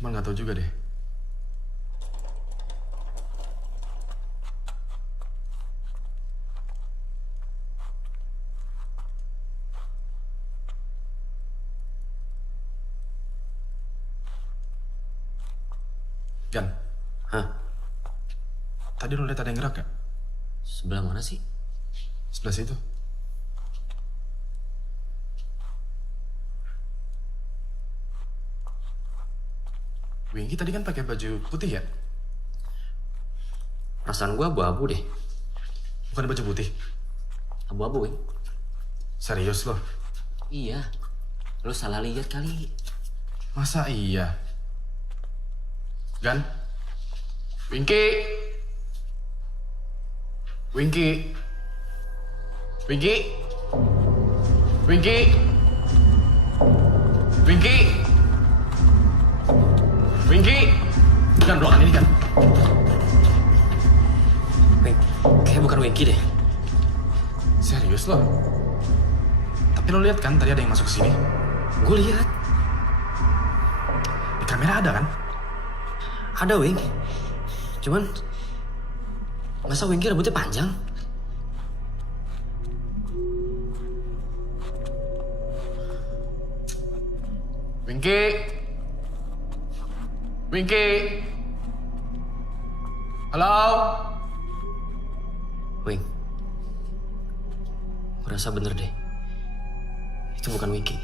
Cuma nggak tahu juga deh. Gan, Hah? tadi lu lihat ada yang gerak gak? Sebelah mana sih? Sebelah situ. Winky tadi kan pakai baju putih ya? Perasaan gue abu-abu deh. Bukan baju putih. Abu-abu, Wing. Serius loh? Iya. Lu salah lihat kali. Masa iya? Gan? Winky! Winky! Winky! Winky! Winky! Winky! Gan, ruangan ini kan? Wing, kayak bukan Winky deh. Serius loh? Tapi lo lihat kan tadi ada yang masuk ke sini? Gue lihat. Di kamera ada kan? Ada, Wing. Cuman, masa Winky rambutnya panjang? Winky! Winky! Halo? Wing, gue rasa bener deh. Itu bukan Winky.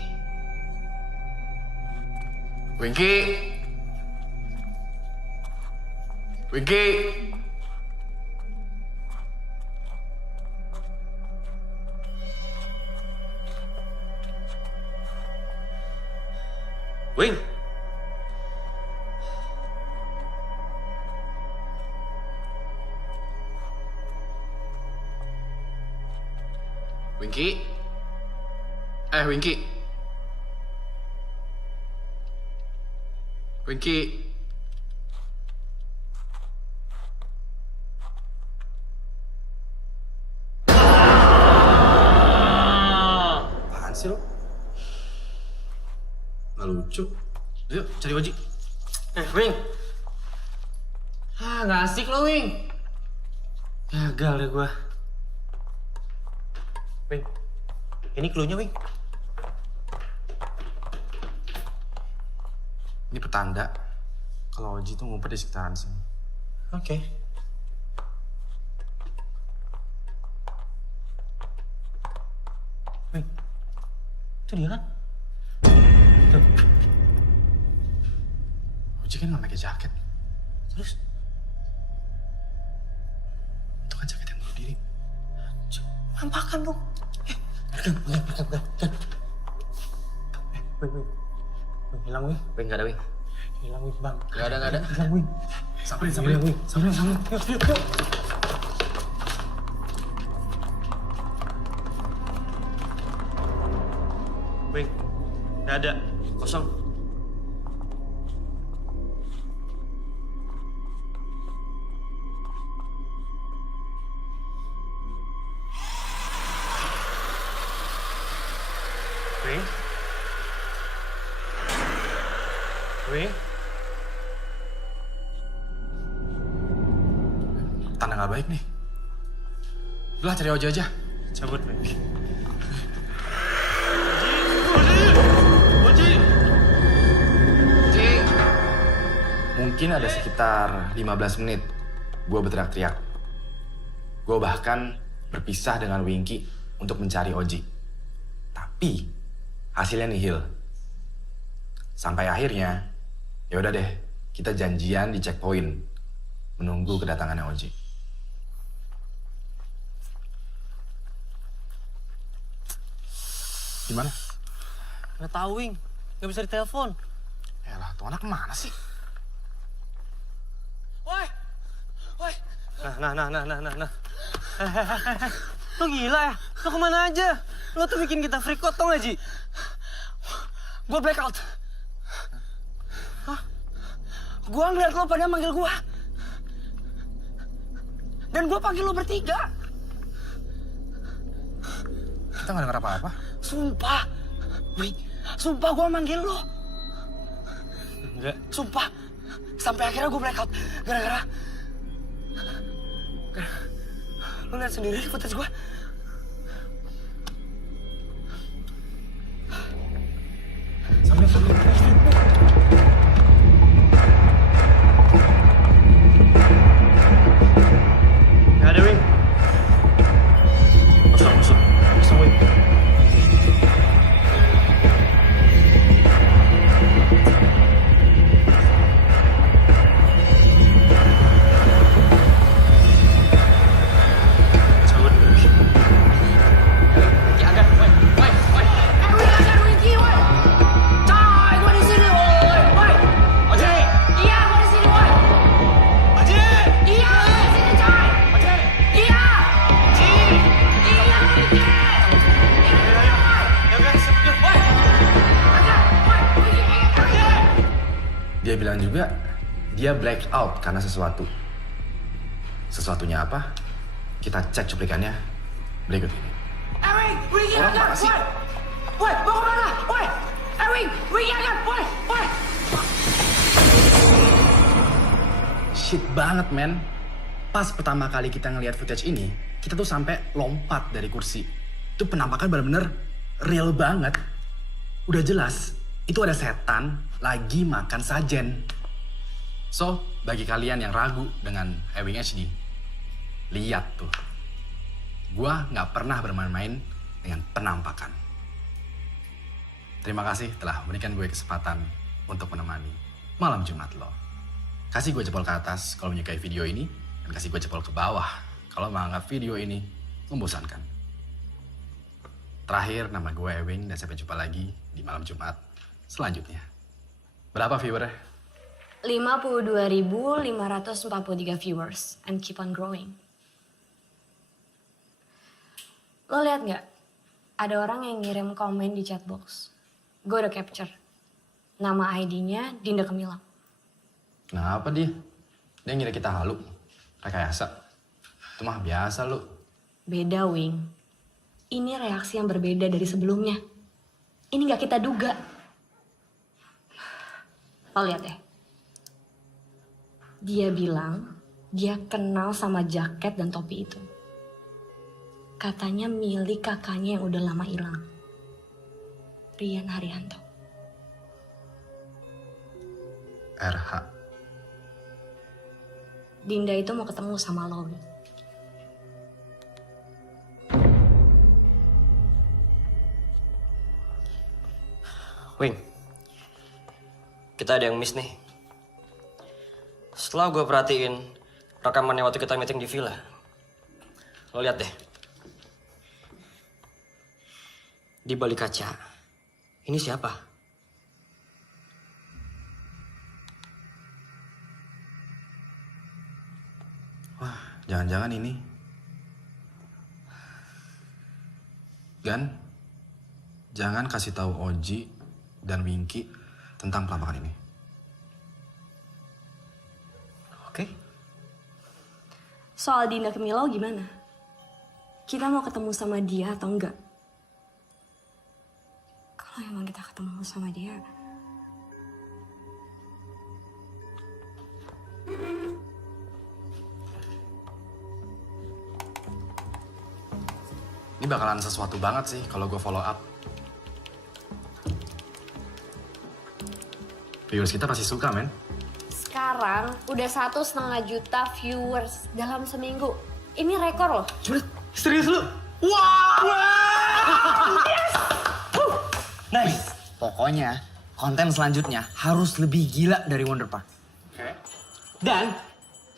Winky! Winky! Wing! Winky? Winky? Winky? Apaan sih lo? Nggak lucu. Yuk, cari Oji. Wing! Nggak asik lo, Wing. Gagal deh gue. Wing, ini clue-nya, Wing. Ini petanda kalau Oji tuh ngumpet di sekitaran sini. Oke. Wing, itu dia kan? Tuh. Oji kan nggak pakai jaket. Terus? Itu kan jaket yang bunuh diri. Mampakan dong. Bukan. Wing. Hilang, Wing. Wing, nggak ada, Wing. Hilang, Wing, bang. Nggak ada. Hilang, Wing. Samperin. Hilang, Wing. Samperin. Yuk. Wing, nggak ada. Kosong. Wing? Tanda nggak baik nih. Udah cari Oji aja. Cabut, Wing. Oji! Mungkin ada sekitar 15 menit gue berteriak-teriak. Gue bahkan berpisah dengan Winky untuk mencari Oji. Tapi hasilnya nihil. Sampai akhirnya, ya udah deh, kita janjian di checkpoint menunggu kedatangannya Oji. Gimana? Nggak tahu, Wing. Nggak bisa ditelepon. Yalah, tuh anak kemana sih? Woi! Nah. Lo gila ya? Lo kemana aja? Lo tuh bikin kita freak out, tau gak, Ji? Gue blackout. Hah? Gue ngeliat lo pada manggil gue. Dan gue panggil lo bertiga. Kita nggak denger apa-apa. Sumpah. Wih, sumpah gue manggil lo. Enggak. Sumpah, sampai akhirnya gue blackout. Gara-gara... Lu lihat sendiri footage gue. Nggak ada, Wing. Kosong, Wing. Dia bilang juga, dia black out karena sesuatu. Sesuatunya apa? Kita cek cuplikannya berikut ini. Wing, Orang mana sih? Woi, mau kemana? Woi, Wing, jangan, woi. Shit banget, men. Pas pertama kali kita ngelihat footage ini, kita tuh sampai lompat dari kursi. Itu penampakan bener-bener real banget. Udah jelas, itu ada setan lagi makan sajen. So, bagi kalian yang ragu dengan Ewing HD, lihat tuh. Gua nggak pernah bermain-main dengan penampakan. Terima kasih telah memberikan gue kesempatan untuk menemani malam Jumat lo. Kasih gue jempol ke atas kalau menyukai video ini, dan kasih gue jempol ke bawah kalau menganggap video ini membosankan. Terakhir, nama gue Ewing, dan sampai jumpa lagi di malam Jumat selanjutnya. Berapa viewernya? 52.543 viewers and keep on growing. Lo lihat nggak? Ada orang yang ngirim komen di chat box. Gue udah capture. Nama ID-nya Dinda Kemilang. Kenapa dia? Dia ngira kita halu, rekayasa. Itu mah biasa lu. Beda, Wing. Ini reaksi yang berbeda dari sebelumnya. Ini nggak kita duga. Lo lihat ya. Dia bilang dia kenal sama jaket dan topi itu. Katanya milik kakaknya yang udah lama hilang. Rian Haryanto. RH. Dinda itu mau ketemu sama lo. Wing, kita ada yang miss nih. Setelah gue perhatiin rekamannya waktu kita meeting di villa, lo lihat deh. Di balik kaca, ini siapa? Wah, jangan-jangan ini. Gan, jangan kasih tahu Oji dan Winky tentang penampakan ini. Oke. Soal Dinda Kemilau gimana? Kita mau ketemu sama dia atau enggak? Kalau emang kita ketemu sama dia... Ini bakalan sesuatu banget sih kalau gue follow up. Viewers kita pasti suka, men. Sekarang udah 1,5 juta viewers dalam seminggu. Ini rekor loh. Serius lu? Wow! Yes! Nice. Pokoknya, konten selanjutnya harus lebih gila dari Wonder Park. Dan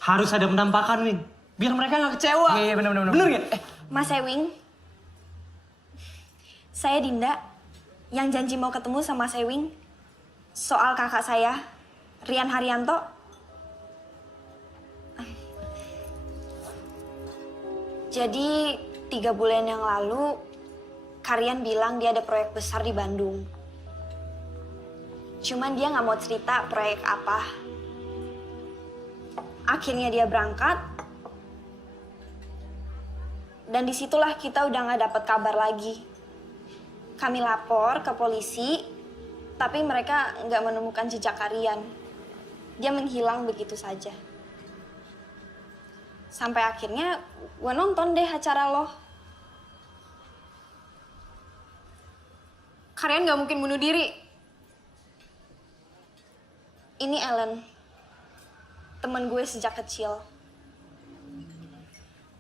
harus ada penampakan, Wing. Biar mereka nggak kecewa. Iya, bener. Bener nggak? Mas Ewing, saya Dinda yang janji mau ketemu sama Mas Ewing soal kakak saya, Rian Haryanto. Jadi 3 bulan yang lalu, Karian bilang dia ada proyek besar di Bandung. Cuman dia nggak mau cerita proyek apa. Akhirnya dia berangkat. Dan disitulah kita udah nggak dapat kabar lagi. Kami lapor ke polisi Tapi mereka nggak menemukan jejak kalian. Dia menghilang begitu saja. Sampai akhirnya gue nonton deh acara lo. Kalian nggak mungkin bunuh diri. Ini Ellen, temen gue sejak kecil.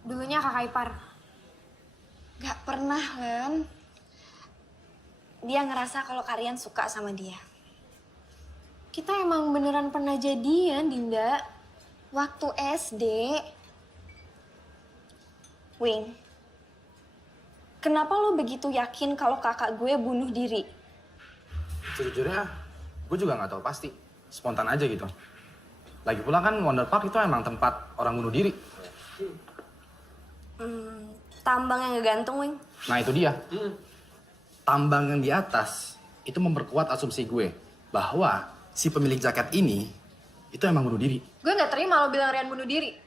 Dulunya kakak ipar. Gak pernah, Len. Dia ngerasa kalau kalian suka sama dia. Kita emang beneran pernah jadian, Dinda. Waktu SD. Wing, kenapa lo begitu yakin kalau kakak gue bunuh diri? Sejujurnya, gue juga nggak tahu pasti. Spontan aja gitu. Lagi pula kan Wonder Park itu emang tempat orang bunuh diri. Tambang yang ngegantung, Wing. Nah itu dia. Tambang yang di atas itu memperkuat asumsi gue bahwa si pemilik jaket ini itu emang bunuh diri. Gue nggak terima lo bilang Rian bunuh diri.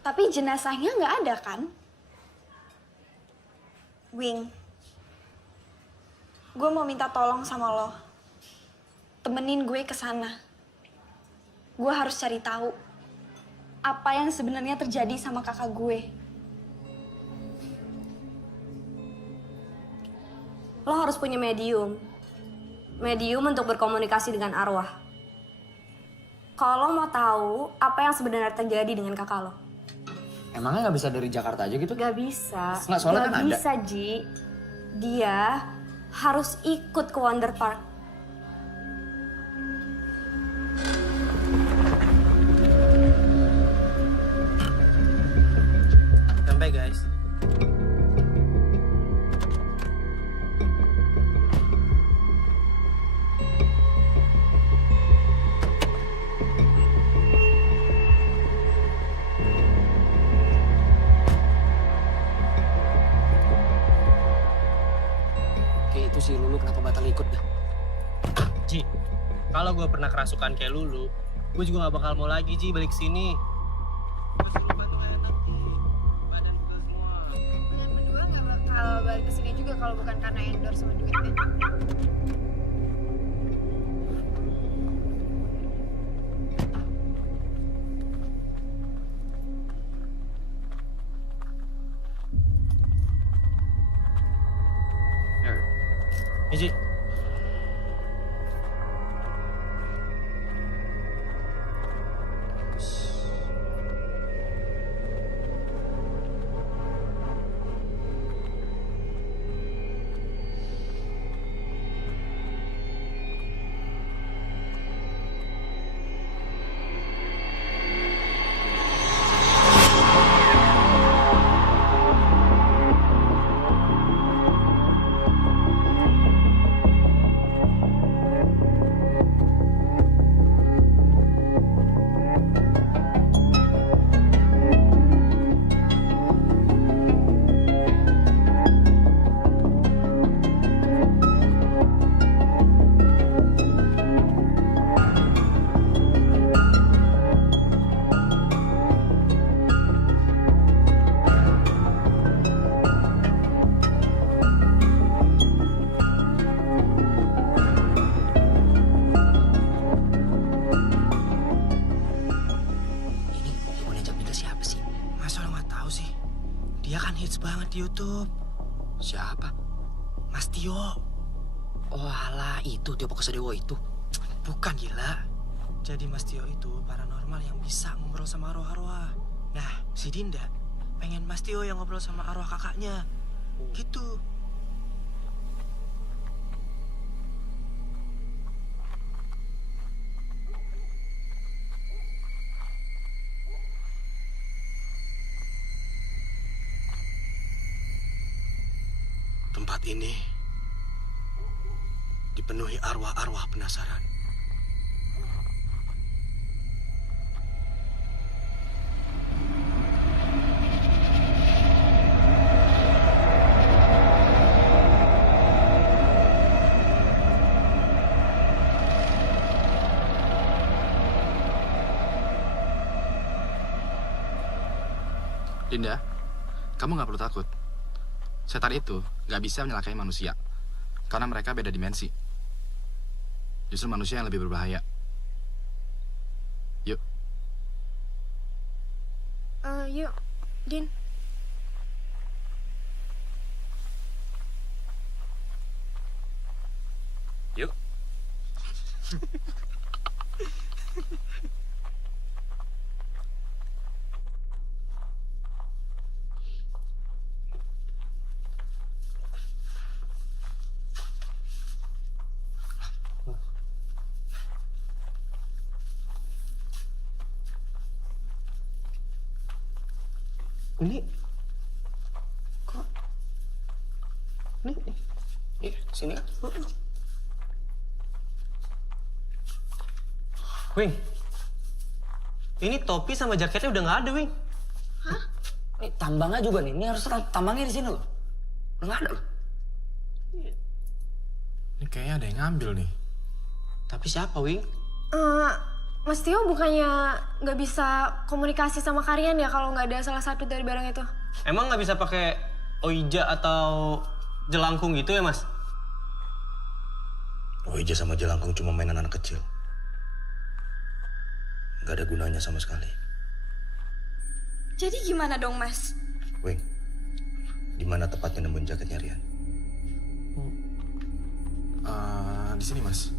Tapi jenazahnya nggak ada kan? Wing, gue mau minta tolong sama lo. Temenin gue ke sana. Gue harus cari tahu apa yang sebenarnya terjadi sama kakak gue. Lo harus punya medium. Medium untuk berkomunikasi dengan arwah. Kalau lo mau tahu apa yang sebenarnya terjadi dengan kakak lo. Emangnya nggak bisa dari Jakarta aja gitu? Gak bisa. Nggak, soalnya kan ada. Gak bisa, Ji. Dia harus ikut ke Wonder Park. Sampai guys. Kayak itu si Lulu kenapa batal ikut dah? Ji, kalau gue pernah kerasukan kayak Lulu, gue juga gak bakal mau lagi Ji balik sini. Gue suruh bantu enak Ji, badan gue semua. Kalian berdua gak bakal balik ke sini juga kalau bukan karena endorse sama duit, Ben. Ya Ji. Ini ibu nejak itu siapa sih? Masa lo gak tahu sih? Dia kan hits banget di YouTube. Siapa? Mas Tio. Oh alah, itu Tio Pakusadewo itu. Bukan gila. Jadi Mas Tio itu paranormal yang bisa ngobrol sama arwah-arwah. Nah, si Dinda pengen Mas Tio yang ngobrol sama arwah kakaknya. Gitu. Tempat ini dipenuhi arwah-arwah penasaran. Dinda, kamu nggak perlu takut. Setan itu nggak bisa menyelakai manusia. Karena mereka beda dimensi. Justru manusia yang lebih berbahaya. Yuk. Yuk, Din. Yuk. Ini kok ini Sini kan? Wing, ini topi sama jaketnya udah nggak ada, Wing. Nih, tambangnya juga nih. Ini harus tambangnya di sini loh. Udah nggak ada loh. Ini kayaknya ada yang ngambil nih. Tapi siapa, Wing? Mas Tio bukannya nggak bisa komunikasi sama kalian ya kalau nggak ada salah satu dari barang itu? Emang nggak bisa pakai oija atau jelangkung gitu ya, Mas? Oija sama jelangkung cuma mainan anak kecil. Gak ada gunanya sama sekali. Jadi gimana dong, Mas? Wing, di mana tepatnya nemuin jaketnya Rian? Di sini, Mas.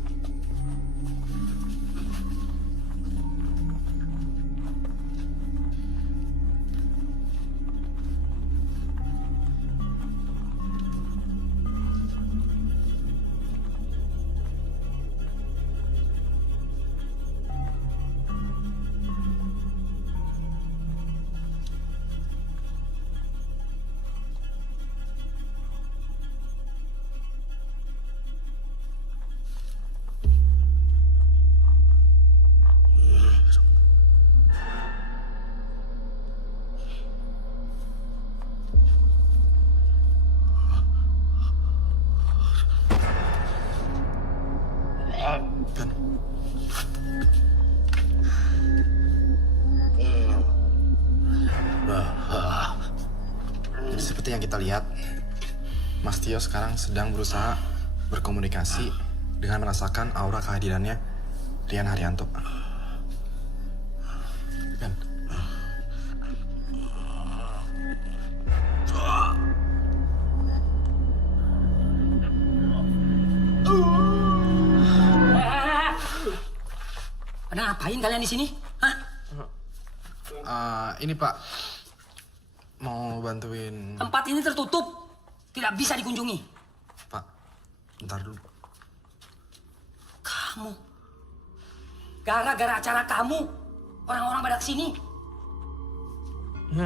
Seperti yang kita lihat, Mas Tio sekarang sedang berusaha berkomunikasi dengan merasakan aura kehadirannya Rian Haryanto. Ben. Pada ngapain kalian di sini? Hah? Ini Pak, mau bantuin Tempat ini tertutup. Tidak bisa dikunjungi. Pak. Bentar dulu. Kamu. Gara-gara acara kamu, orang-orang pada kesini. Ya,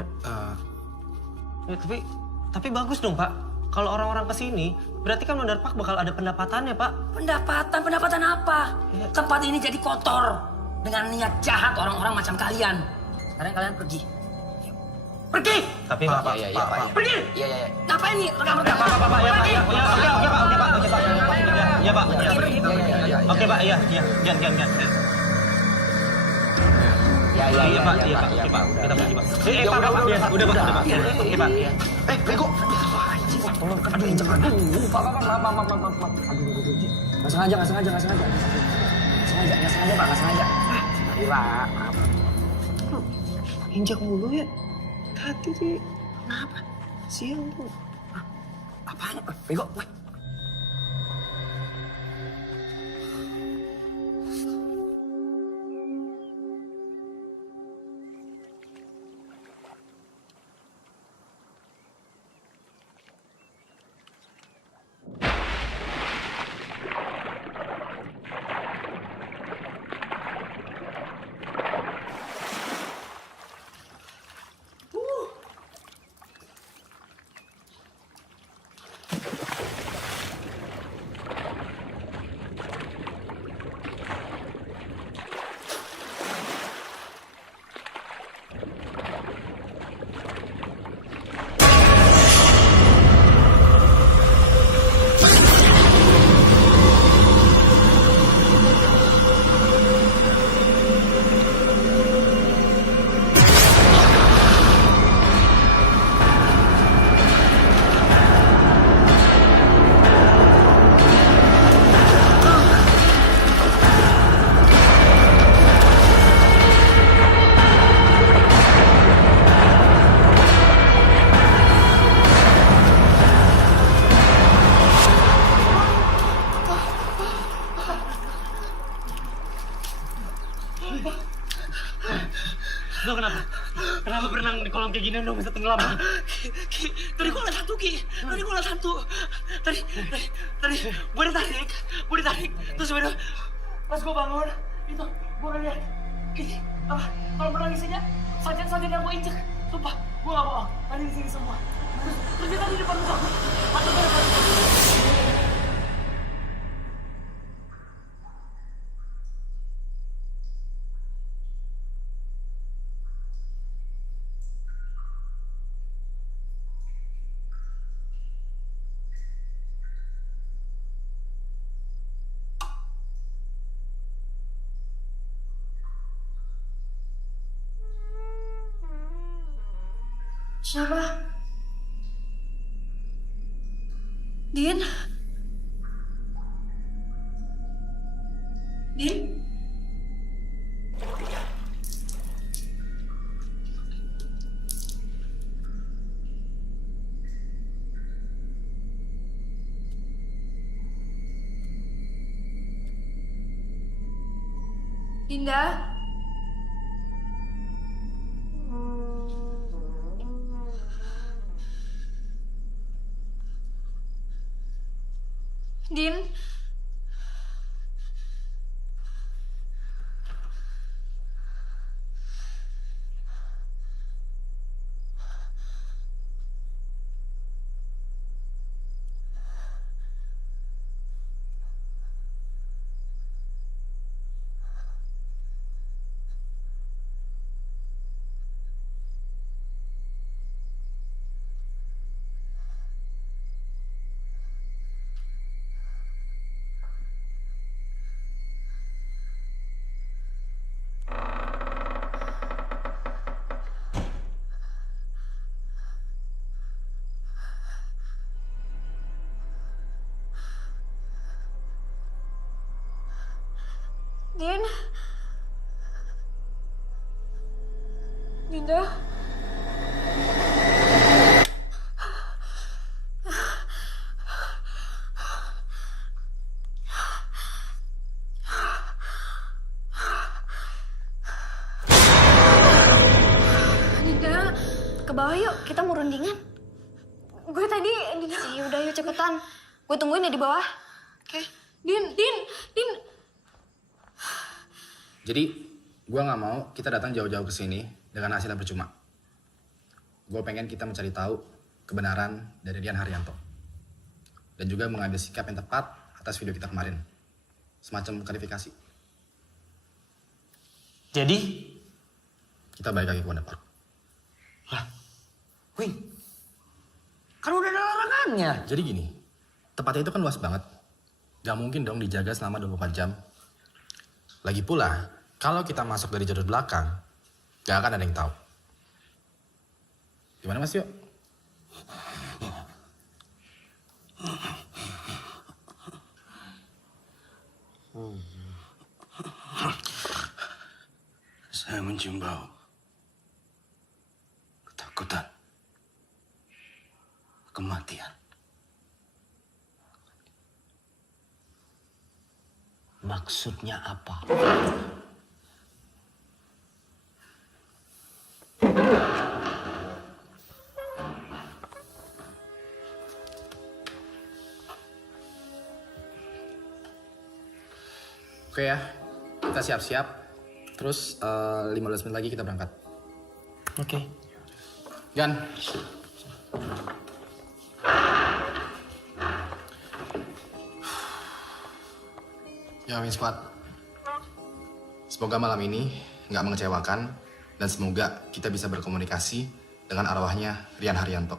tapi bagus dong, Pak. Kalau orang-orang kesini, berarti kan Wonder Park bakal ada pendapatannya, Pak. Pendapatan apa? Iya. Tempat ini jadi kotor. Dengan niat jahat orang-orang macam kalian. Sekarang kalian pergi. Pergi! Tapi Pak, Iya, Pak. Pergi! Iya. Ngapain nih? Pak, ya, Pak, ya, Pak, ya, oke, Pak. Ya, Pak. Oke, Pak, iya, jangan. Iya, Pak. Kita pergi, Pak. Pak, biasa. Udah, Pak. Oke, Pak. Bego. Aduh, jangan. Pak. Aduh. Nggak sengaja, Pak. Nggak sengaja. Aduh, Pak. Maaf. Injak mulu ya. Hati sih. Kenapa? Siang tuh. Apaan? Bego. Weh. Kemungkinan udah bisa tenggelam. Tadi gue ngeliat hantu, Ki. Tadi gue ngeliat hantu. Tadi gue ditarik. Terus udah, pas gue bangun, itu gue udah lihat. Ini, kalau menangis aja, sajen yang gue injek. Sumpah, gue gak bohong. Tadi di sini semua. Terus dia tadi di depan muka gue. Mata gue depan. Siapa? Din? Din? Dinda? Din? Din? Dinda? Dinda, ke bawah yuk, kita mau rundingan. Gue tadi, Dinda. Udah yuk cepetan. Gue tungguin ya di bawah. Oke. Din. Jadi, gue nggak mau kita datang jauh-jauh ke sini dengan hasil yang percuma. Gue pengen kita mencari tahu kebenaran dari Rian Haryanto. Dan juga mengambil sikap yang tepat atas video kita kemarin. Semacam klarifikasi. Jadi? Kita balik lagi ke Wanda Park. Lah, Wing. Kan udah ada larangannya. Jadi gini, tempatnya itu kan luas banget. Gak mungkin dong dijaga selama 24 jam. Lagi pula, kalau kita masuk dari jalur belakang, gak akan ada yang tahu. Gimana Mas Yo? Saya mencium bau. Ketakutan. Kematian. Maksudnya apa? Oke ya, kita siap-siap. Terus 15 menit lagi kita berangkat. Oke. Gan. Ya, Wing Squad. Semoga malam ini nggak mengecewakan dan semoga kita bisa berkomunikasi dengan arwahnya Rian Haryanto.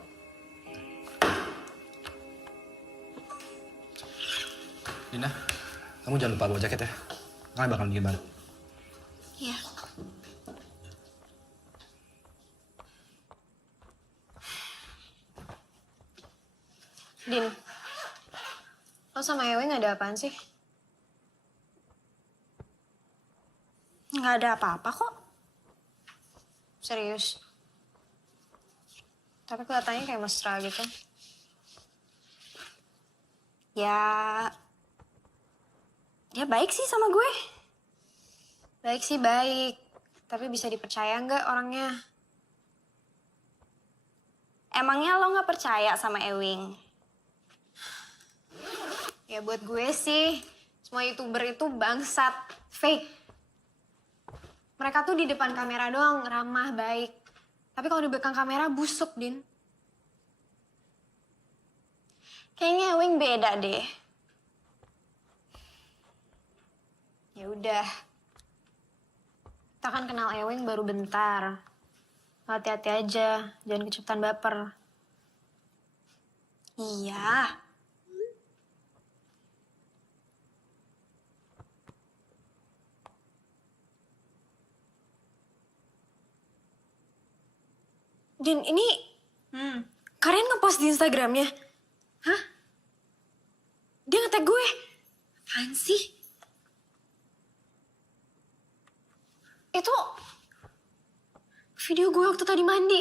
Dina, kamu jangan lupa bawa jaket ya. Nggak bakal dingin banget. Iya. Din, lo sama Ewing ada apaan sih? Nggak ada apa-apa kok. Serius? Tapi kelihatannya kayak mesra gitu. Ya baik sih sama gue. Baik sih baik, tapi bisa dipercaya nggak orangnya? Emangnya lo nggak percaya sama Ewing? Ya buat gue sih, semua YouTuber itu bangsat, fake. Mereka tuh di depan kamera doang ramah, baik. Tapi kalau di belakang kamera busuk, Din. Kayaknya Ewing beda deh. Ya udah. Kita kan kenal Ewing baru bentar. Hati-hati aja, jangan kecepatan baper. Iya. Din, ini kalian ngepost di Instagramnya? Hah? Dia nge-tag gue? Apaan sih? Itu video gue waktu tadi mandi.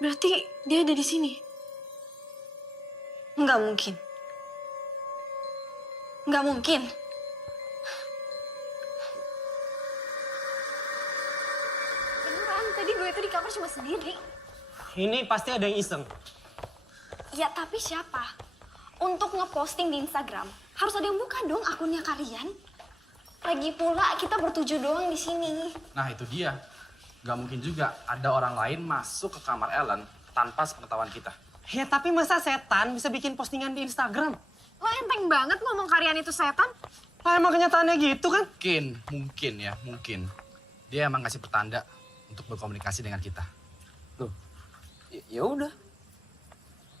Berarti dia ada di sini. Nggak mungkin. Nggak mungkin. Beneran, tadi gue itu di kamar cuma sendiri. Ini pasti ada yang iseng. Ya tapi siapa? Untuk ngeposting di Instagram, harus ada yang buka dong akunnya kalian. Lagi pula kita bertujuh doang di sini. Nah itu dia. Gak mungkin juga ada orang lain masuk ke kamar Ellen tanpa sepengetahuan kita. Ya tapi masa setan bisa bikin postingan di Instagram? Lo enteng banget ngomong kalian itu setan. Lah emang kenyataannya gitu kan? Mungkin. Dia emang ngasih pertanda untuk berkomunikasi dengan kita. Tuh, ya udah.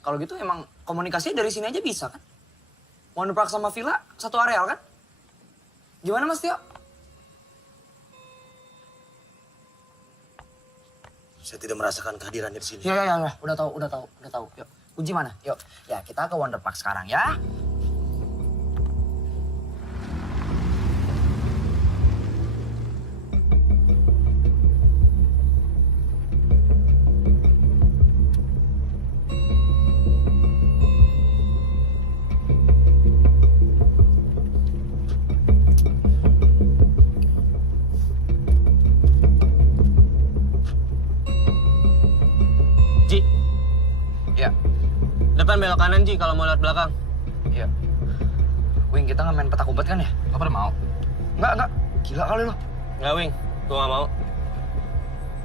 Kalau gitu emang komunikasinya dari sini aja bisa kan? Wonderpark sama Villa satu areal kan? Gimana Mas Tio? Saya tidak merasakan kehadirannya di sini. Ya. Udah tahu. Yuk, kunci mana? Yuk, ya kita ke Wonderpark sekarang ya. Ji, Iya, depan belok kanan Ji kalau mau lihat belakang. iya. Wing, kita nggak main petak umpet kan ya? Lo pada mau? Enggak. Gila kali lo. Nggak, Wing. Gue nggak mau.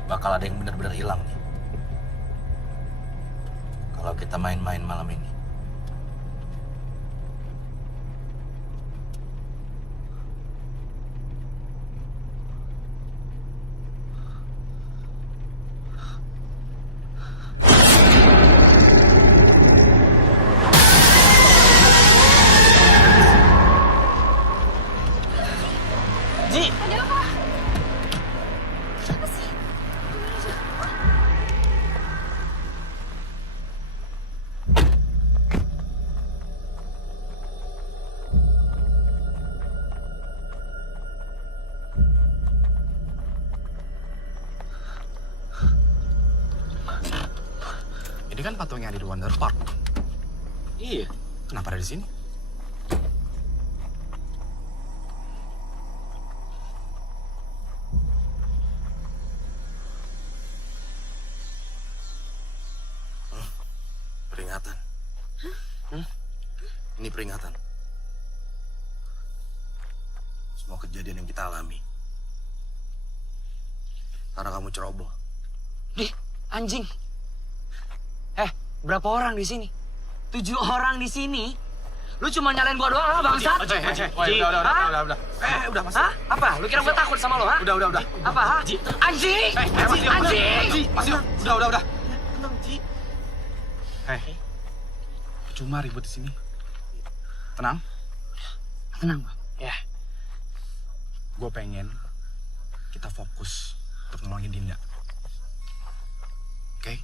Bakal ada yang benar-benar hilang nih. Kalau kita main-main malam ini. Ji, Ada apa? Ini kan patung yang ada di Wonderpark. iya. Kenapa ada di sini? Peringatan. Ini peringatan. Semua kejadian yang kita alami. Karena kamu ceroboh. Dih, anjing. Berapa orang di sini? 7 orang di sini. Lu cuma nyalain gua doang, bangsat. Udah mas. Hah? Apa? Lu kira gua takut sama lu, ha? Udah. Apa, ha? Anjing! Anjing! Udah. Tenang, Ji. Cuma ribut di sini. Tenang. Tenang, Bang. Ya. Gue pengen kita fokus untuk nolongin Dinda. Oke?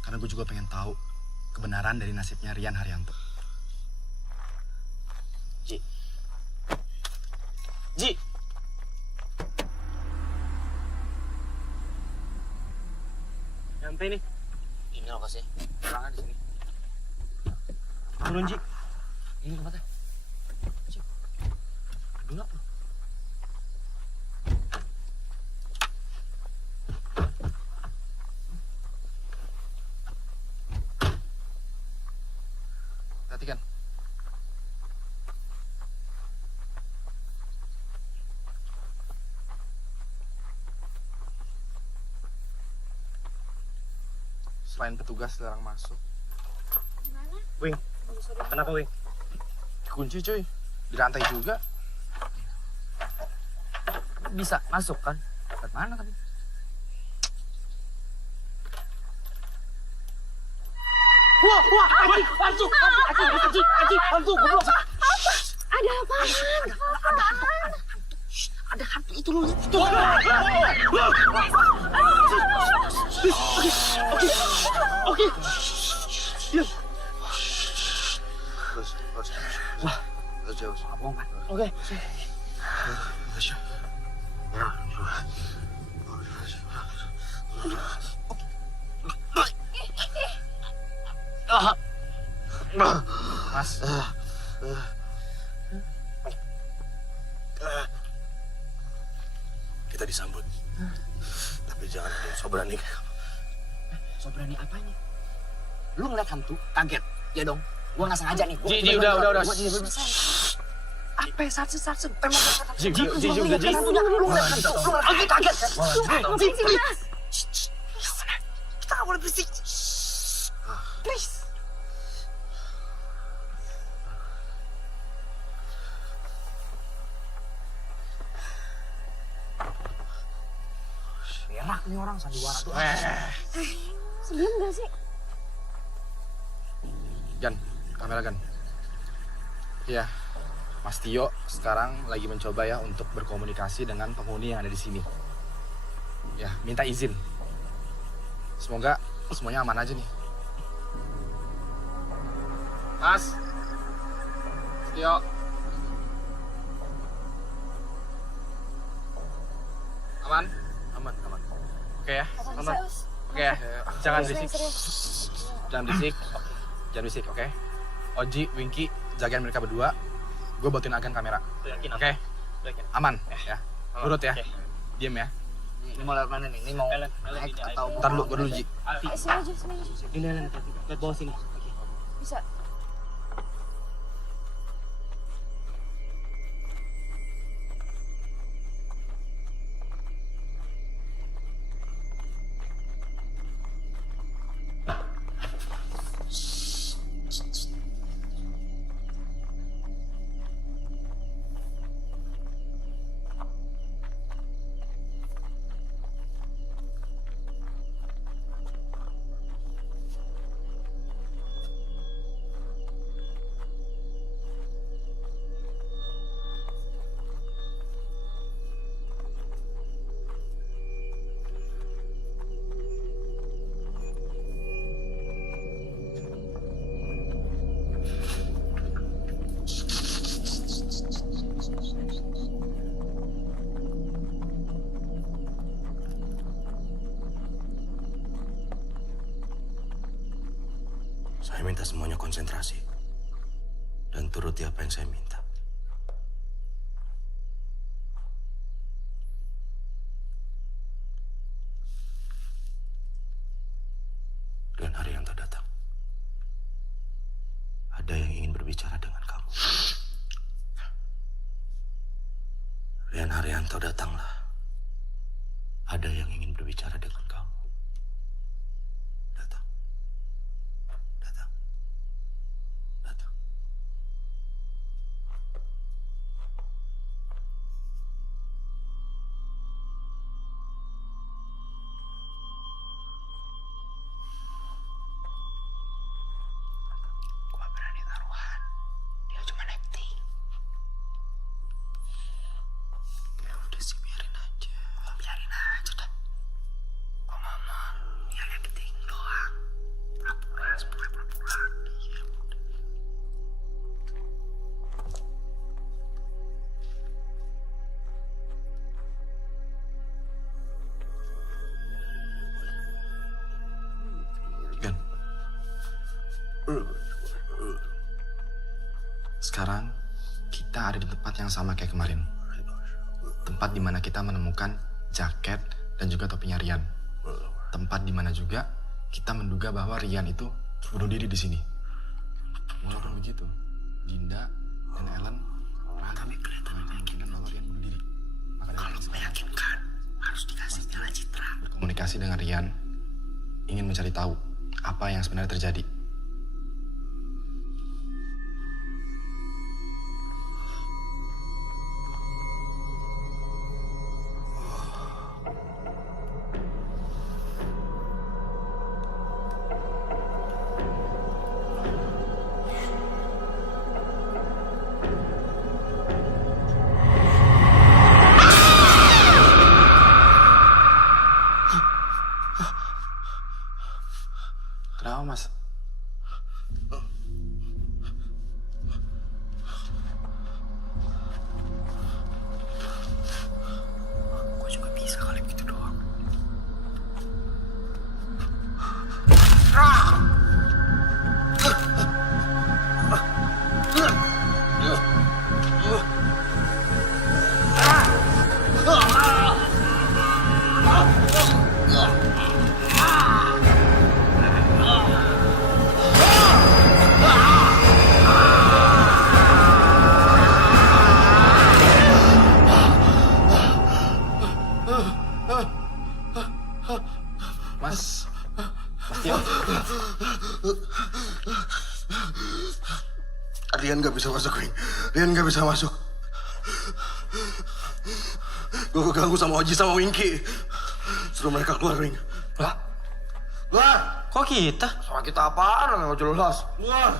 Karena gue juga pengen tahu kebenaran dari nasibnya Rian Haryanto. Ji. Nyampe nih. lokasi. Orangnya di sini. Turun, Ji. Ini tempatnya. Ji. Dulu. Perhatikan. Selain petugas dilarang masuk. Wing. Kenapa, Wing? Kunci cuy. Di rantai juga. Bisa masuk kan? Lewat mana tapi? Ada apa? Ada hantu itu loh. Oke. Terus. Bohong kan? Oke. Mas. Kita disambut. Tapi jangan ada yang so berani. So berani apa ini? Lu ngeliat hantu, kaget. Ya dong. Gua nggak sengaja nih. Ji, udah. Apa ya? Sarsen. Emang Ji, udah, Ji. Lu ngeliat hantu. Lu ngeliat kaget. Ji, please. Kita nggak boleh berisik. Please. Berak nih orang sandiwara tuh. Sebelum gak sih? Gan, kamera Gan. Iya, Mas Tio sekarang lagi mencoba ya untuk berkomunikasi dengan penghuni yang ada di sini. Ya, minta izin. Semoga semuanya aman aja nih. Mas Tio. Aman? Aman. Oke ya, aman. Oke ya, jangan berisik. Jangan berisik, oke? Oji, Winky, jagain mereka berdua. Gue buatin agen kamera. Oke? Aman ya. Nurut ya. Diem ya. Ini mau lewat mana nih? Ini mau naik atau Ntar dulu, gue dulu Ji. Sini aja. Ini lihat bawah sini. Bisa. Saya minta semuanya konsentrasi dan turuti apa yang saya minta. Dan Haryanto datang. Ada yang ingin berbicara dengan kamu. Rian Haryanto datanglah. Ada yang ingin berbicara dengan kamu. Datang. Gua berani taruhan. Dia cuma acting. Ya udah sih, biarin aja dah. Gua Sekarang kita ada di tempat yang sama kayak kemarin. Tempat di mana kita menemukan jaket dan juga topinya Rian. Tempat di mana juga kita menduga bahwa Rian itu bunuh diri di sini. Walaupun begitu, Dinda dan Ellen kami kelihatan kemungkinan bahwa Rian bunuh diri. Maka kalau meyakinkan, harus dikasih jalan citra. Berkomunikasi dengan Rian, ingin mencari tahu apa yang sebenarnya terjadi. Kenapa, Mas? Gue juga bisa kali begitu doang. Mas Tio. Rian gak bisa masuk, Wing. Rian gak bisa masuk. Gue keganggu sama Oji sama Winky. Suruh mereka keluar, Wing. Lah, Keluar! kok kita? Sama kita apaan? Gak jelas. Keluar!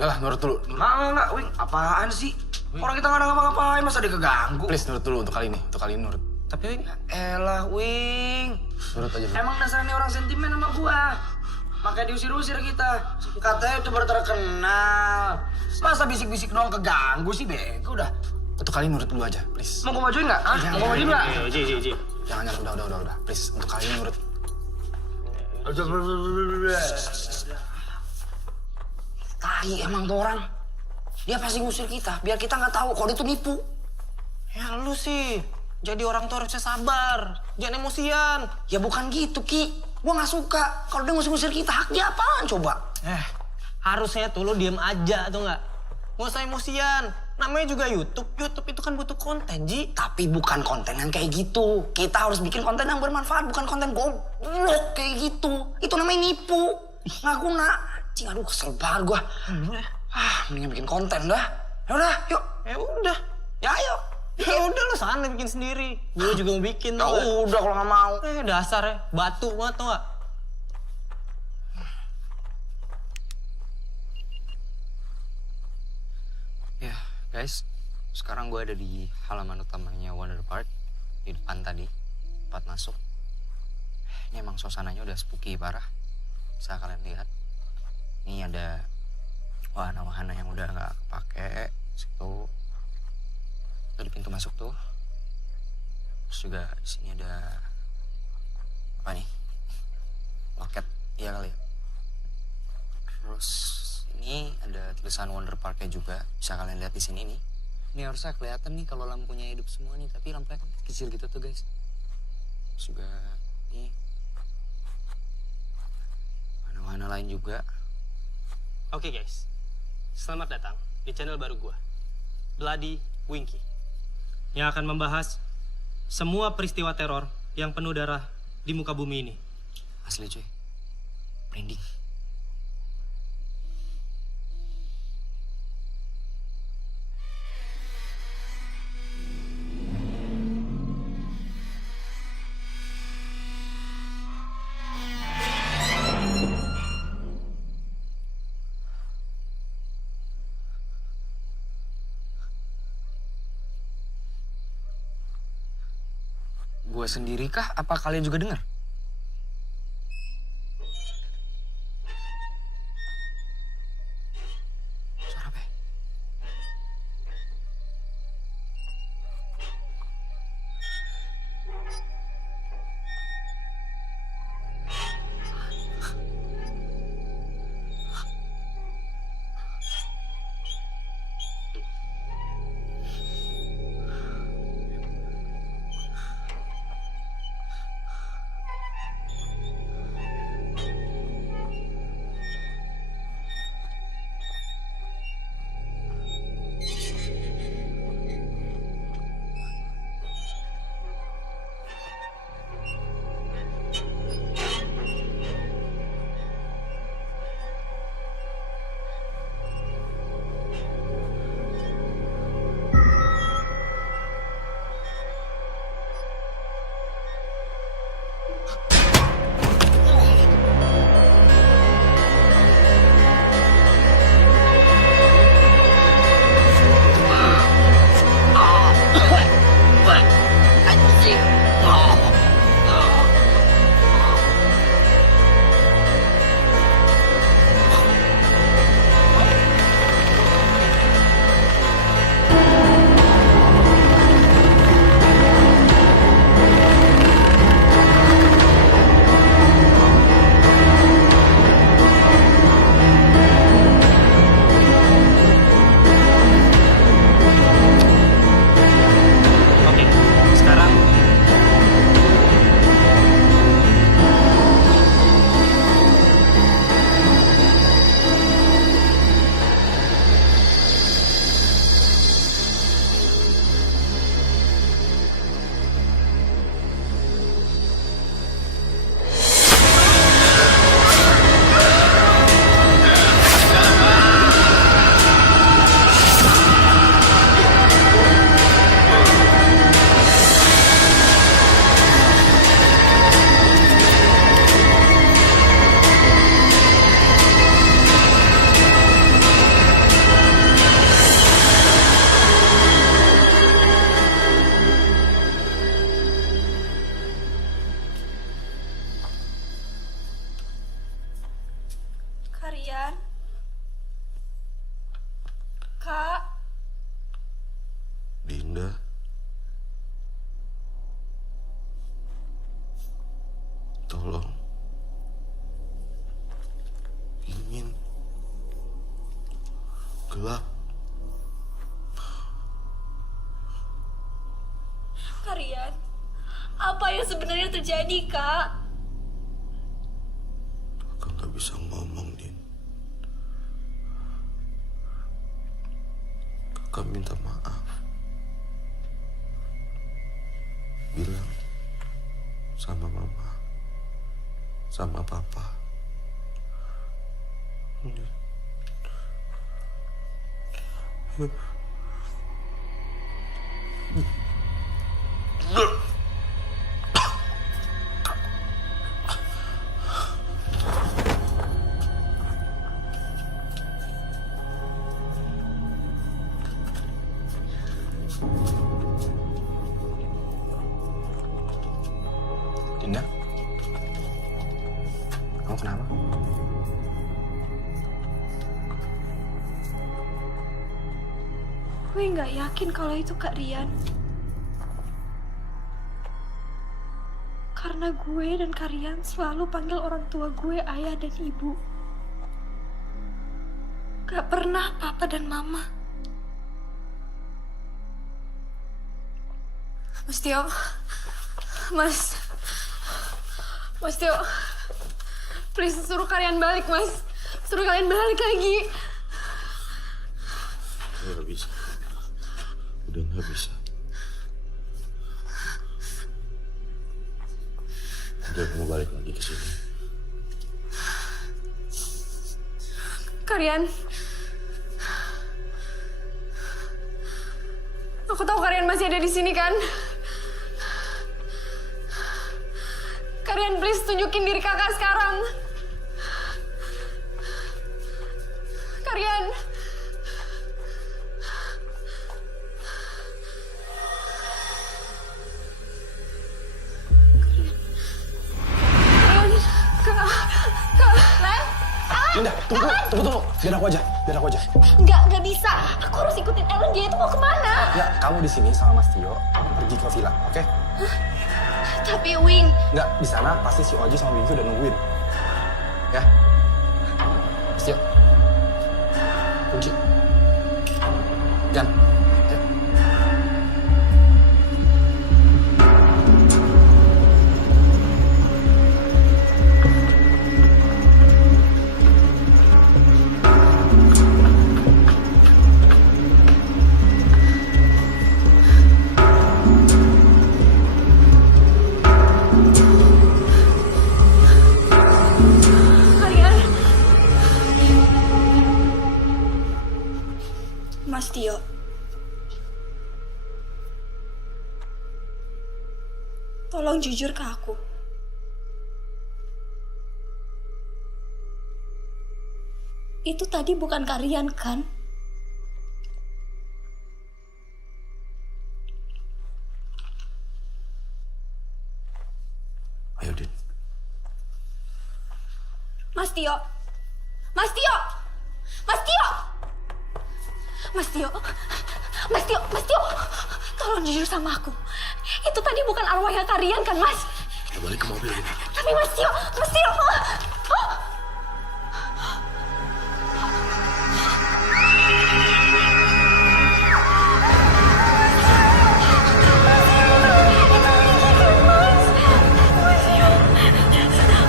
Udah lah, nurut dulu. Enggak, Wing. Apaan sih? Orang kita gak ada ngapa-ngapain, masa dia keganggu? Please, nurut dulu untuk kali ini. Untuk kali ini nurut. Tapi Wing, Elah, Wing. Nurut aja dulu. Emang dasarnya orang sentimen sama gua. Makanya diusir-usir kita. Katanya itu baru terkenal. Masa bisik-bisik doang keganggu sih, bego dah. Untuk kali ini nurut dulu aja, please. Mau gua majuin nggak? Hah? Mau gua majuin nggak? Ji. Jangan, udah. Please, untuk kali ini nurut. Tai emang tuh orang. Dia pasti ngusir kita, biar kita nggak tahu kalau dia tuh nipu. Ya lu sih, jadi orang tuh harusnya sabar, jangan emosian. Ya bukan gitu, Ki. Gua nggak suka kalau dia ngusir-ngusir kita. Hak dia apaan coba? Harusnya tuh lu diem aja tuh nggak? Nggak usah emosian. Namanya juga YouTube. YouTube itu kan butuh konten, Ji. Tapi bukan konten yang kayak gitu. Kita harus bikin konten yang bermanfaat, bukan konten goblok kayak gitu. Itu namanya nipu. Nggak guna. Cing, aduh kesel banget gua. Mendingan bikin konten dah. Yaudah, yuk. Ya udah. Ya ayo. Ya udah lu sana bikin sendiri. Gue juga mau bikin Ya tuh. nggak? udah kalau nggak mau. Dasar ya, batu banget tuh nggak? Ya, guys, sekarang gue ada di halaman utamanya Wonder Park, di depan tadi, tempat masuk. Ini emang suasananya udah spooky parah, bisa kalian lihat. Ini ada wahana-wahana yang udah nggak kepake, situ. Itu di pintu masuk tuh. Terus juga di sini ada apa nih? Loket, iya kali ya. Terus ini ada tulisan Wonder Park-nya juga, bisa kalian lihat di sini nih. Ini harusnya kelihatan nih kalau lampunya hidup semua nih, tapi lampunya kan kecil gitu tuh guys. Terus juga nih wahana-wahana lain juga. Oke guys, selamat datang di channel baru gua, Bloody Winky, yang akan membahas semua peristiwa teror yang penuh darah di muka bumi ini. Asli cuy, merinding. Gue sendiri kah? Apa kalian juga dengar? Suara apa ya? Karian? Kak? Dinda. Tolong. Dingin. Gelap. Karian? Apa yang sebenarnya terjadi, Kak? Kakak gak bisa ngomong, Din. Kakak minta maaf. Bilang sama mama, sama papa. Din. Dinda? Kamu kenapa? Gue nggak yakin kalau itu Kak Rian. Karena gue dan Kak Rian selalu panggil orang tua gue ayah dan ibu. Gak pernah papa dan mama. Mas Tio. Mas Tio. Please, suruh kalian balik, Mas. Suruh kalian balik lagi. Udah gak bisa. Udah gak bisa. Udah mau balik lagi ke sini. Kalian. Aku tahu kalian masih ada di sini kan? Kalian please tunjukin diri kakak sekarang. Kalian. Dinda, tunggu. Biar aku aja. Nggak bisa. Aku harus ikutin Ellen, dia itu mau kemana? Ya, kamu di sini sama Mas Tio pergi ke villa, oke? Tapi Wing, Nggak, di sana pasti si Oji sama Winky udah nungguin. Ya? Mas Tio. Kunci. Jan. Ya. Kalian. Mas Tio. Tolong jujur ke aku. Itu tadi bukan Karian kan? Ayo, Din. Mas Tio. Mas Tio. Mas Tio. Mas Tio. Mas Tio. Mas Tio. Tolong jujur sama aku. Itu tadi bukan arwahnya Karian kan, Mas? Kita balik ke mobil, Din. Tapi Mas Tio. Mas Tio.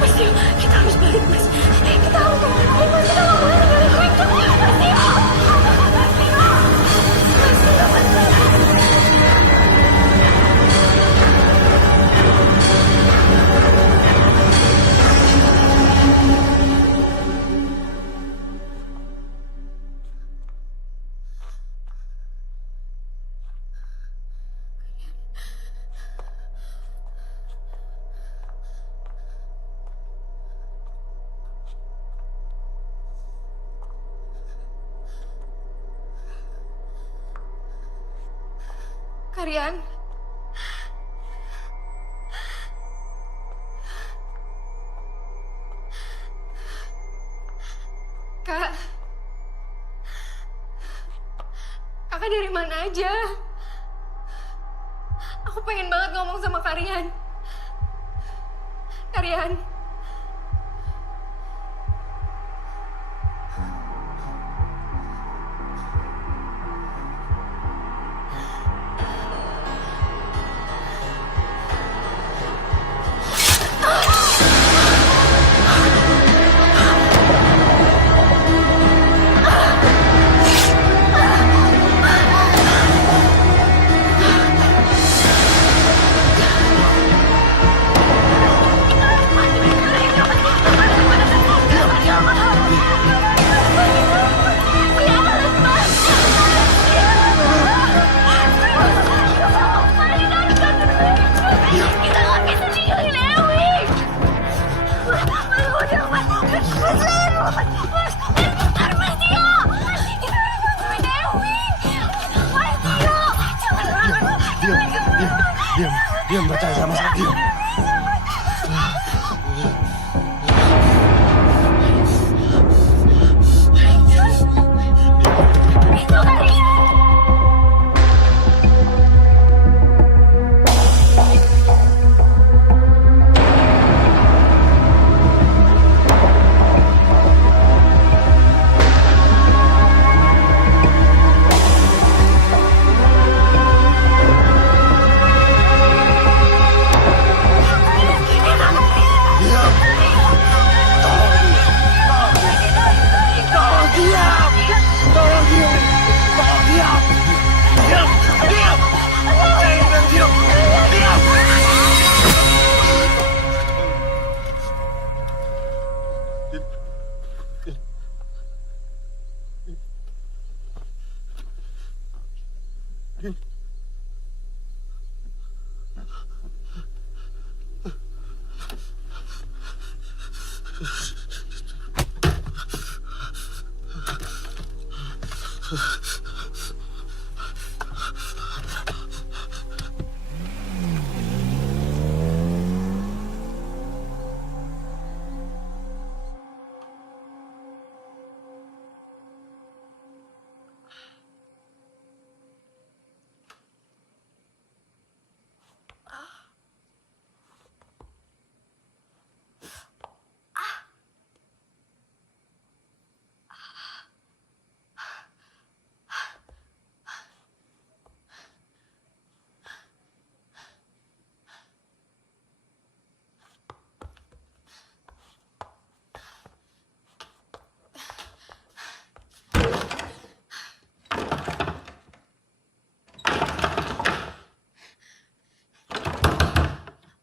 Mas Tio, kita harus balik, Mas. Kita harus balik, Mas. Kita nggak boleh ninggalin itu. Mas Tio. Mas Tio. Mas Tio, bener. Kalian. kakak dari mana aja. Aku pengen banget ngomong sama Karian. Karian. Diam, percaya sama saya, diam.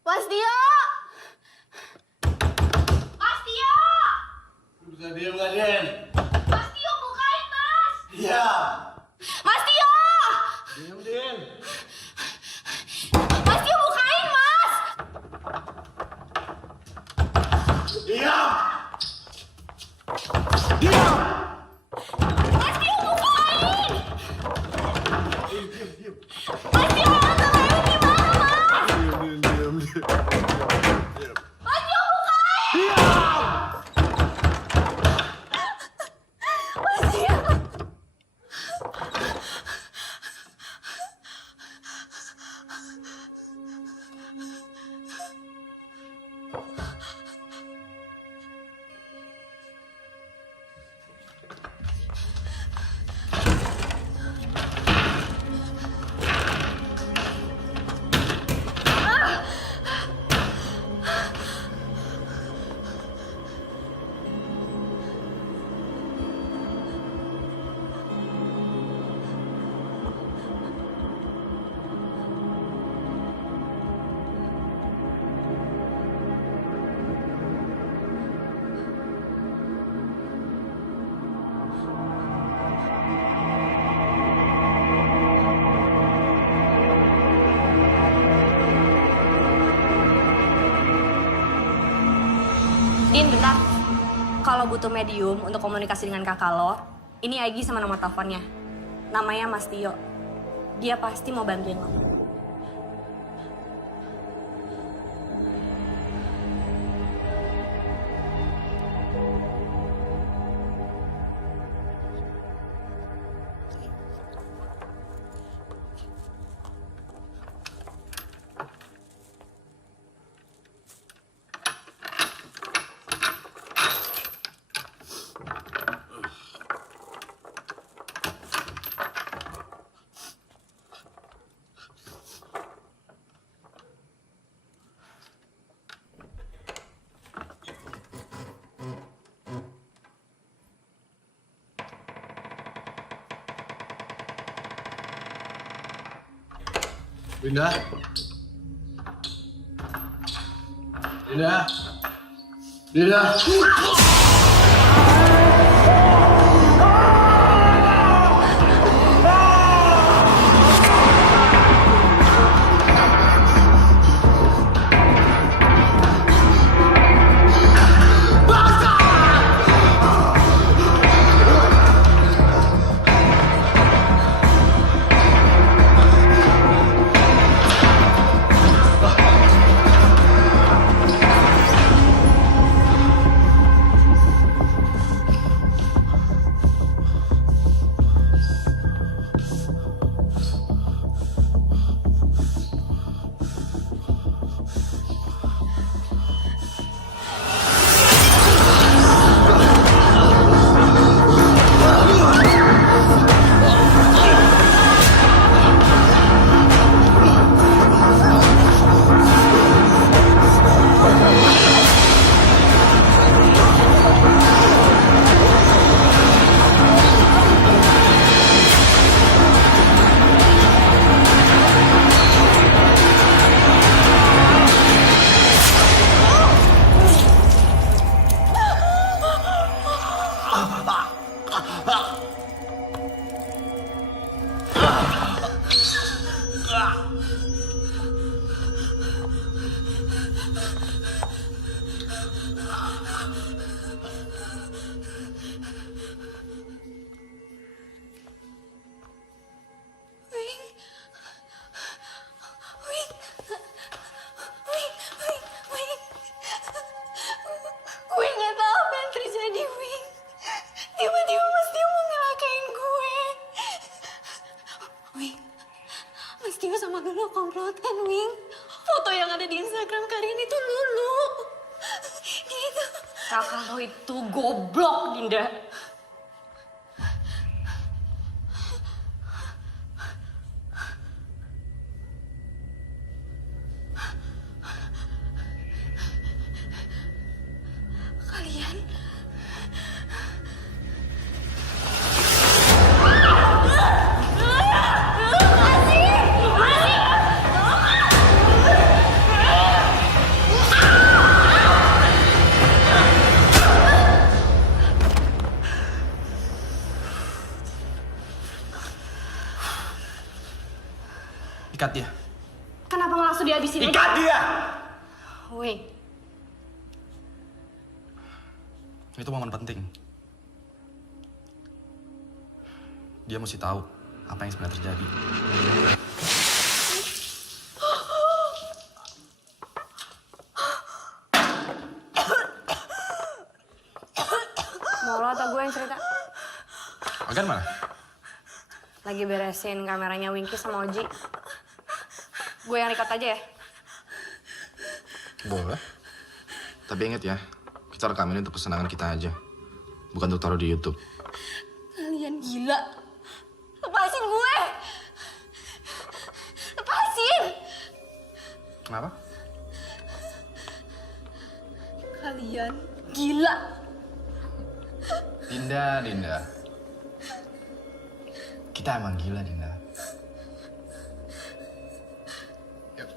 Mas Tio! Mas Tio! Bisa diam nggak, Den? Mas Tio, bukain, Mas! Diam. Mas Tio! Diam, Den. Mas Tio, bukain, Mas! Diam. Diam. Mas Tio, bukain! Diam. Mas Tio, orang lain gimana, Mas? Diam. Mas Tio, bukain! Mas Tio! Din, bentar. Kalau butuh medium untuk komunikasi dengan kakak lo, ini Agi sama nomor teleponnya. Namanya Mas Tio. Dia pasti mau bantuin lo. Dinda. Dinda. Dinda. Gue nggak tahu apa yang terjadi, Wing. Tiba-tiba Mas Tio mau ngelakain gue. Wing, Mas Tio sama Lulu komplotan, Wing. Foto yang ada di Instagram kalian itu Lulu. Gitu. Kakak lo itu goblok, Dinda. Kalian Ikat dia. Kenapa nggak langsung dihabisin aja? Ikat dia! Wing, Itu momen penting. Dia mesti tahu apa yang sebenarnya terjadi. mau lo atau gue yang cerita? Agan mana? Lagi beresin kameranya Winky sama Oji. Gue yang record aja ya? Boleh. Tapi ingat ya, kita rekamin untuk kesenangan kita aja. Bukan untuk taruh di YouTube. Kalian gila. Lepasin gue. Lepasin. Kenapa? Kalian gila. Dinda. Kita emang gila, Dinda. Yuk.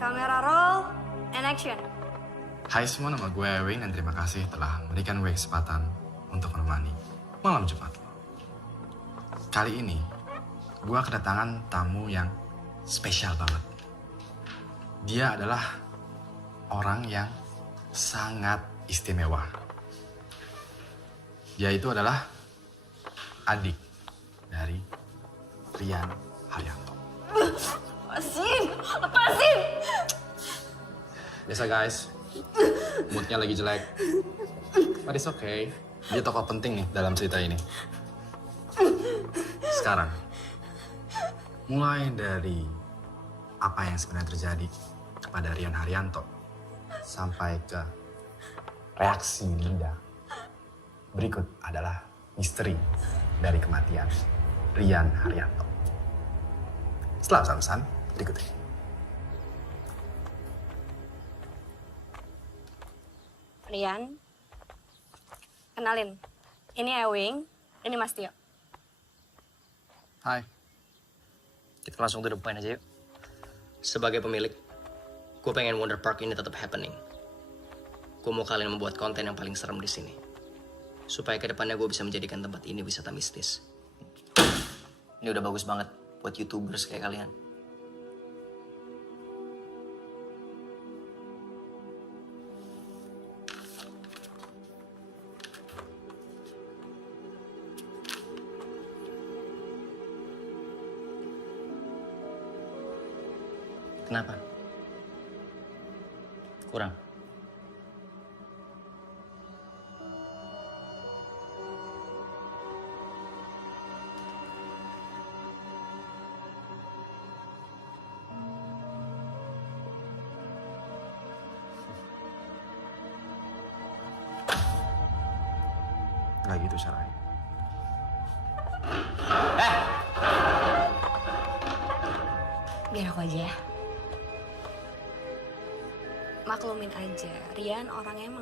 Kamera roll and action. Hai semua, nama gue Wing dan terima kasih telah memberikan gue kesempatan untuk menemani malam Jumat lo. Kali ini, gue kedatangan tamu yang spesial banget. Dia adalah orang yang sangat istimewa. Dia itu adalah adik dari Rian Haryanto. Lepasin. Biasa guys, moodnya lagi jelek. But it's okay. Dia tokoh penting nih dalam cerita ini. Sekarang, mulai dari apa yang sebenarnya terjadi kepada Rian Haryanto sampai ke reaksi Dinda. Berikut adalah misteri dari kematian Rian Haryanto. Setelah pesan-pesan berikut ini. Rian, Kenalin, ini Ewing, ini Mas Tio. Hai. Kita langsung to the point aja yuk. Sebagai pemilik, gue pengen Wonder Park ini tetap happening. Gue mau kalian membuat konten yang paling serem di sini. Supaya kedepannya gue bisa menjadikan tempat ini wisata mistis. Ini udah bagus banget buat YouTubers kayak kalian. Kenapa? Kurang? Nggak gitu caranya. Biar aku aja ya. Maklumin aja, Rian orangnya emang